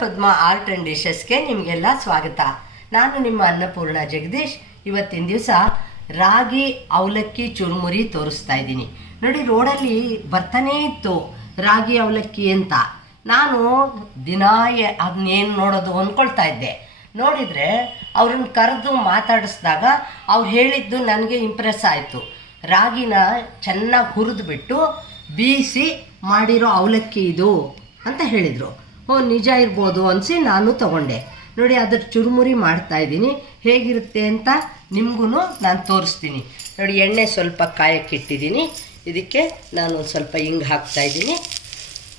Padma art and ಡಿಶಸ್ಗೆ ನಿಮಗೆಲ್ಲ ಸ್ವಾಗತ. ನಾನು ನಿಮ್ಮ ಅನ್ನಪೂರ್ಣ ಜಗದೀಶ್. ಇವತ್ತಿನ ದಿವಸ ರಾಗಿ ಅವಲಕ್ಕಿ ಚುರುಮುರಿ ತೋರಿಸ್ತಾ ಇದ್ದೀನಿ. ನೋಡಿ, ರೋಡಲ್ಲಿ ಬರ್ತಾನೇ ಇತ್ತು ರಾಗಿ ಅವಲಕ್ಕಿ ಅಂತ. ನಾನು ದಿನ ಅದನ್ನೇನು ನೋಡೋದು ಅಂದ್ಕೊಳ್ತಾ ಇದ್ದೆ. ನೋಡಿದರೆ ಅವ್ರನ್ನ ಕರೆದು ಮಾತಾಡಿಸಿದಾಗ ಅವ್ರು ಹೇಳಿದ್ದು ನನಗೆ ಇಂಪ್ರೆಸ್ ಆಯಿತು. ರಾಗಿನ ಚೆನ್ನಾಗಿ ಹುರಿದ್ಬಿಟ್ಟು ಬೀಸಿ ಮಾಡಿರೋ ಅವಲಕ್ಕಿ ಇದು ಅಂತ ಹೇಳಿದರು. ಓ, ನಿಜ ಇರ್ಬೋದು ಅನಿಸಿ ನಾನು ತಗೊಂಡೆ. ನೋಡಿ, ಅದ್ರ ಚುರುಮುರಿ ಮಾಡ್ತಾ ಇದ್ದೀನಿ. ಹೇಗಿರುತ್ತೆ ಅಂತ ನಿಮಗೂ ನಾನು ತೋರಿಸ್ತೀನಿ. ನೋಡಿ, ಎಣ್ಣೆ ಸ್ವಲ್ಪ ಕಾಯಕ್ಕಿಟ್ಟಿದ್ದೀನಿ ಇದಕ್ಕೆ ನಾನು ಒಂದು ಸ್ವಲ್ಪ ಹಿಂಗೆ ಹಾಕ್ತಾ ಇದ್ದೀನಿ.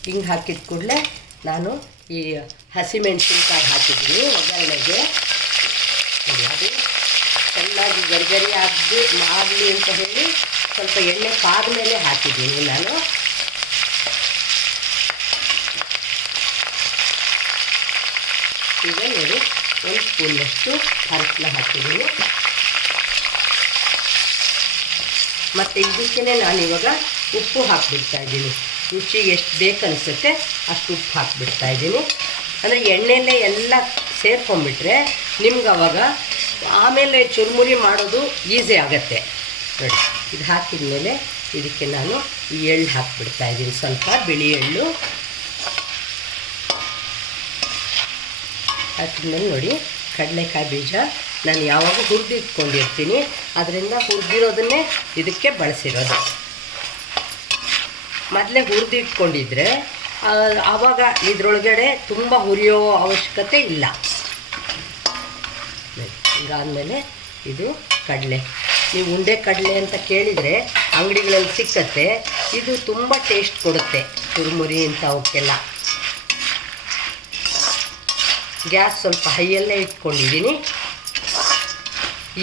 ಹಿಂಗೆ ಹಾಕಿದ ಕೂಡಲೇ ನಾನು ಈ ಹಸಿಮೆಣಸಿನ್ಕಾಯಿ ಹಾಕಿದ್ದೀನಿ ಒಗ್ಗರಣೆಗೆ. ಅದು ಚೆನ್ನಾಗಿ ಗರಿಗರಿ ಆಗಲಿ ಆಗಲಿ ಅಂತ ಹೇಳಿ ಸ್ವಲ್ಪ ಎಣ್ಣೆ ಕಾದ ಮೇಲೆ ಹಾಕಿದ್ದೀನಿ ನಾನು. ಈಗ ನೋಡಿ, ಒಂದು ಸ್ಪೂನಷ್ಟು ಅರಶಿನ ಹಾಕಿದ್ದೀನಿ. ಮತ್ತು ಇದಕ್ಕೇ ನಾನು ಇವಾಗ ಉಪ್ಪು ಹಾಕಿಬಿಡ್ತಾ ಇದ್ದೀನಿ. ರುಚಿಗೆ ಎಷ್ಟು ಬೇಕನ್ಸುತ್ತೆ ಅಷ್ಟು ಉಪ್ಪು ಹಾಕಿಬಿಡ್ತಾ ಇದ್ದೀನಿ. ಅಂದರೆ ಎಣ್ಣೆಯಲ್ಲೇ ಎಲ್ಲ ಸೇರ್ಕೊಂಡ್ಬಿಟ್ರೆ ನಿಮ್ಗೆ ಅವಾಗ ಆಮೇಲೆ ಚುರುಮುರಿ ಮಾಡೋದು ಈಸಿ ಆಗುತ್ತೆ. ನೋಡಿ, ಇದು ಹಾಕಿದ ಮೇಲೆ ಇದಕ್ಕೆ ನಾನು ಈ ಎಳ್ಳು ಹಾಕಿಬಿಡ್ತಾ ಇದ್ದೀನಿ. ಸ್ವಲ್ಪ ಬಿಳಿ ಎಳ್ಳು ಹಾಕಿದ್ಮೇಲೆ ನೋಡಿ ಕಡಲೆಕಾಯಿ ಬೀಜ ನಾನು ಯಾವಾಗ ಹುರಿದಿಟ್ಕೊಂಡಿರ್ತೀನಿ. ಅದರಿಂದ ಹುರಿದಿರೋದನ್ನೇ ಇದಕ್ಕೆ ಬಳಸಿರೋದು. ಮೊದಲೇ ಹುರಿದಿಟ್ಕೊಂಡಿದ್ರೆ ಆವಾಗ ಇದರೊಳಗಡೆ ತುಂಬ ಹುರಿಯೋ ಅವಶ್ಯಕತೆ ಇಲ್ಲ. ಇದಾದಮೇಲೆ ಇದು ಕಡಲೆ. ನೀವು ಉಂಡೆ ಕಡಲೆ ಅಂತ ಕೇಳಿದರೆ ಅಂಗಡಿಗಳಲ್ಲಿ ಸಿಕ್ಕತ್ತೆ. ಇದು ತುಂಬ ಟೇಸ್ಟ್ ಕೊಡುತ್ತೆ ಚುರುಮುರಿ ಅಂತ ಅವಕ್ಕೆಲ್ಲ ಗ್ಯಾಸ್ ಸ್ವಲ್ಪ ಹೈಯಲ್ಲೇ ಇಟ್ಕೊಂಡಿದ್ದೀನಿ.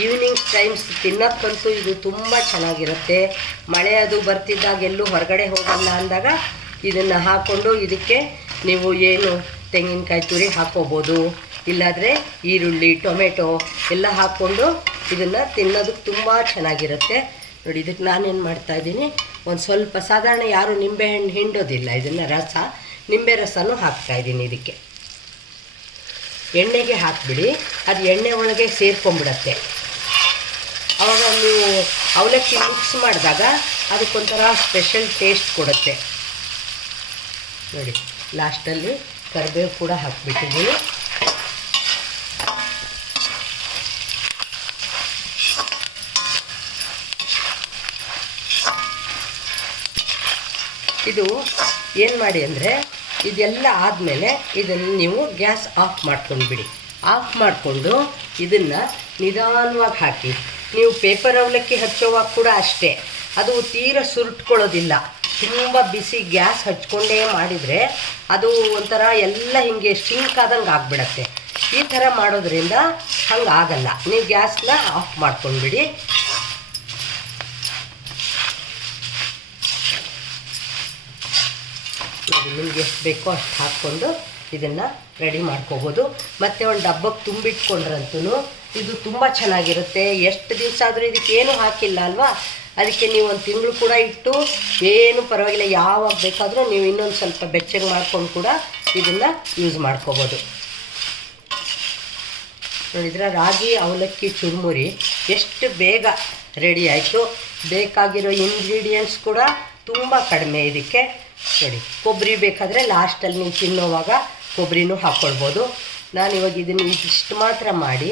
ಈವ್ನಿಂಗ್ ಟೈಮ್ಸ್ ತಿನ್ನೋಕ್ಕಂತೂ ಇದು ತುಂಬ ಚೆನ್ನಾಗಿರುತ್ತೆ. ಮಳೆ ಅದು ಬರ್ತಿದ್ದಾಗ ಎಲ್ಲೂ ಹೊರಗಡೆ ಹೋಗಲ್ಲ ಅಂದಾಗ ಇದನ್ನು ಹಾಕ್ಕೊಂಡು ಇದಕ್ಕೆ ನೀವು ಏನು ತೆಂಗಿನಕಾಯಿ ತುರಿ ಹಾಕ್ಕೋಬೋದು ಇಲ್ಲಾದರೆ ಈರುಳ್ಳಿ, ಟೊಮೆಟೊ ಎಲ್ಲ ಹಾಕ್ಕೊಂಡು ಇದನ್ನು ತಿನ್ನೋದಕ್ಕೆ ತುಂಬ ಚೆನ್ನಾಗಿರುತ್ತೆ. ನೋಡಿ, ಇದಕ್ಕೆ ನಾನೇನು ಮಾಡ್ತಾಯಿದ್ದೀನಿ ಒಂದು ಸ್ವಲ್ಪ ಸಾಧಾರಣ ಯಾರು ನಿಂಬೆಹಣ್ಣು ಹಿಂಡೋದಿಲ್ಲ, ಇದನ್ನು ರಸ, ನಿಂಬೆ ರಸನೂ ಹಾಕ್ತಾಯಿದ್ದೀನಿ ಇದಕ್ಕೆ. ಎಣ್ಣೆಗೆ ಹಾಕಿಬಿಡಿ. ಅದು ಎಣ್ಣೆ ಒಳಗೆ ಸೇರ್ಕೊಂಡ್ಬಿಡತ್ತೆ. ಆವಾಗ ನೀವು ಅವಲಕ್ಕಿ ಮಿಕ್ಸ್ ಮಾಡಿದಾಗ ಅದಕ್ಕೊಂಥರ ಸ್ಪೆಷಲ್ ಟೇಸ್ಟ್ ಕೊಡುತ್ತೆ. ನೋಡಿ ಲಾಸ್ಟಲ್ಲಿ ಕರಿಬೇವು ಕೂಡ ಹಾಕ್ಬಿಟ್ಟಿದ್ದೀನಿ. ಇದು ಏನು ಮಾಡಿ ಅಂದರೆ ಇದೆಲ್ಲ ಆದಮೇಲೆ ಇದನ್ನು ನೀವು ಗ್ಯಾಸ್ ಆಫ್ ಮಾಡ್ಕೊಂಡ್ಬಿಡಿ. ಆಫ್ ಮಾಡಿಕೊಂಡು ಇದನ್ನು ನಿಧಾನವಾಗಿ ಹಾಕಿ. ನೀವು ಪೇಪರ್ ಅವಲಕ್ಕಿ ಹಚ್ಚೋವಾಗ ಕೂಡ ಅಷ್ಟೇ. ಅದು ತೀರ ಸುರುಟ್ಕೊಳ್ಳೋದಿಲ್ಲ ತುಂಬ ಬಿಸಿ ಗ್ಯಾಸ್ ಹಚ್ಕೊಂಡೇ ಮಾಡಿದರೆ ಅದು ಒಂಥರ ಎಲ್ಲ ಹಿಂಗೆ ಸ್ಟಿಂಕ್ ಆದಂಗೆ ಆಗಿಬಿಡತ್ತೆ. ಈ ಥರ ಮಾಡೋದ್ರಿಂದ ಹಂಗೆ ಆಗಲ್ಲ. ನೀವು ಗ್ಯಾಸ್ನ ಆಫ್ ಮಾಡ್ಕೊಂಡ್ಬಿಡಿ. ನಿಮ್ಗೆ ಎಷ್ಟು ಬೇಕೋ ಅಷ್ಟು ಹಾಕ್ಕೊಂಡು ಇದನ್ನು ರೆಡಿ ಮಾಡ್ಕೋಬೋದು. ಮತ್ತು ಒಂದು ಡಬ್ಬಕ್ಕೆ ತುಂಬಿಟ್ಕೊಂಡ್ರಂತೂ ಇದು ತುಂಬ ಚೆನ್ನಾಗಿರುತ್ತೆ. ಎಷ್ಟು ದಿವಸ ಆದರೂ ಇದಕ್ಕೆ ಏನು ಹಾಕಿಲ್ಲ ಅಲ್ವಾ? ಅದಕ್ಕೆ ನೀವು ಒಂದು ತಿಂಗಳು ಕೂಡ ಇಟ್ಟು ಏನು ಪರವಾಗಿಲ್ಲ, ಯಾವಾಗ ಬೇಕಾದರೂ ನೀವು ಇನ್ನೊಂದು ಸ್ವಲ್ಪ ಬೆಚ್ಚಗೆ ಮಾಡ್ಕೊಂಡು ಕೂಡ ಇದನ್ನು ಯೂಸ್ ಮಾಡ್ಕೋಬೋದು. ನೋಡಿದ್ರೆ ರಾಗಿ, ಅವಲಕ್ಕಿ, ಚುರುಮುರಿ ಎಷ್ಟು ಬೇಗ ರೆಡಿ ಆಯಿತು. ಬೇಕಾಗಿರೋ ಇಂಗ್ರೀಡಿಯೆಂಟ್ಸ್ ಕೂಡ ತುಂಬ ಕಡಿಮೆ ಇದಕ್ಕೆ. ನೋಡಿ ಕೊಬ್ಬರಿ ಬೇಕಾದರೆ ಲಾಸ್ಟಲ್ಲಿ ನೀವು ತಿನ್ನೋವಾಗ ಕೊಬ್ಬರಿನೂ ಹಾಕ್ಕೊಳ್ಬೋದು. ನಾನು ಇವಾಗ ಇದನ್ನು ಇಷ್ಟು ಮಾತ್ರ ಮಾಡಿ,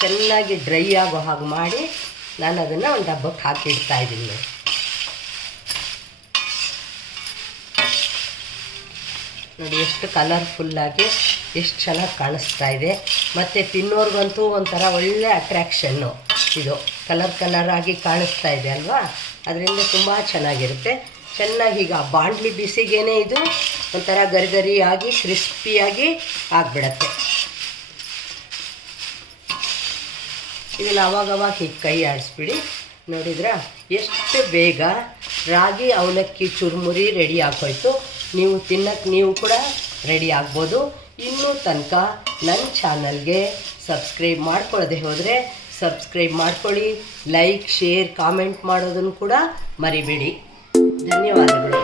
ಚೆನ್ನಾಗಿ ಡ್ರೈ ಆಗೋ ಹಾಗೆ ಮಾಡಿ ನಾನು ಅದನ್ನು ಒಂದು ಡಬ್ಬಕ್ಕೆ ಹಾಕಿಡ್ತಾ ಇದ್ದೀನಿ ನೋಡಿ. ಎಷ್ಟು ಕಲರ್ಫುಲ್ಲಾಗಿ ಎಷ್ಟು ಚೆನ್ನಾಗಿ ಕಾಣಿಸ್ತಾ ಇದೆ. ಮತ್ತು ತಿನ್ನೋರ್ಗಂತೂ ಒಂಥರ ಒಳ್ಳೆ ಅಟ್ರ್ಯಾಕ್ಷನ್ನು ಇದು. ಕಲರ್ ಕಲರಾಗಿ ಕಾಣಿಸ್ತಾ ಇದೆ ಅಲ್ವಾ? ಅದರಿಂದ ತುಂಬ ಚೆನ್ನಾಗಿರುತ್ತೆ. ಚೆನ್ನಾಗಿ ಈಗ ಬಾಂಡ್ಲಿ ಬಿಸಿಗೇನೆ ಇದು. ಒಂಥರ ಗರಿಗರಿಯಾಗಿ, ಕ್ರಿಸ್ಪಿಯಾಗಿ ಆಗಿಬಿಡತ್ತೆ. ಇದನ್ನು ಅವಾಗವಾಗ ಹೀಗೆ ಕೈ ಆಡಿಸ್ಬಿಡಿ. ನೋಡಿದ್ರ? ಎಷ್ಟು ಬೇಗ ರಾಗಿ, ಅವಲಕ್ಕಿ, ಚುರುಮುರಿ ರೆಡಿ ಆಗೋಯ್ತು. ನೀವು ತಿನ್ನಕ್ಕೆ ನೀವು ಕೂಡ ರೆಡಿ ಆಗ್ಬೋದು. ಇನ್ನೂ ತನಕ ನನ್ನ ಚಾನಲ್ಗೆ ಸಬ್ಸ್ಕ್ರೈಬ್ ಮಾಡ್ಕೊಳ್ಳದೆ ಹೋದರೆ ಸಬ್ಸ್ಕ್ರೈಬ್ ಮಾಡ್ಕೊಳ್ಳಿ. ಲೈಕ್, ಶೇರ್, ಕಾಮೆಂಟ್ ಮಾಡೋದನ್ನು ಕೂಡ ಮರಿಬೇಡಿ. ధన్యవాదాలు